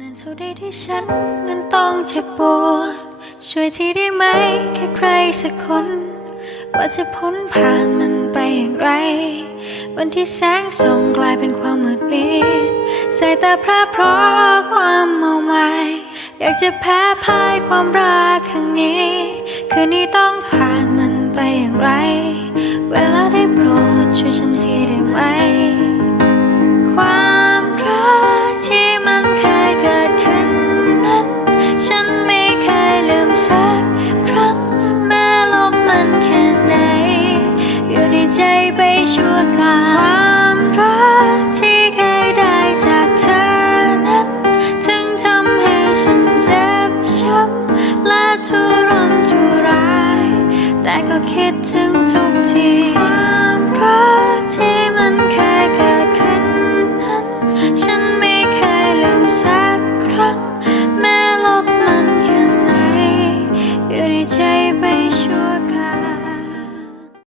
นานเท่าใดที่ฉันนั้นต้องเจ็บปวดช่วยทีได้ไหมแค่ใครสักคน ว่าจะพ้นผ่านมันไปอย่างไร วันที่แสงส่องกลายเป็นความมืดมิดสายตาพร่าเพราะความเมาหมายอยากจะแพ้พ่ายความรักครั้งนี้ คืนนี้ต้องผ่านมันไปอย่างไร เวลาได้โปรดช่วยฉัน ไปชั่วกาความรักที่เคยได้จากเธอนั้น ถึงทำให้ฉันเจ็บช้ำและทุรนทุราย แต่ก็คิดถึงทุกทีความรักที่มันเคยเกิดขึ้นนั้น ฉันไม่เคยลืมสักครั้ง แม้ลบมันแค่ไหนอยู่ในใจไป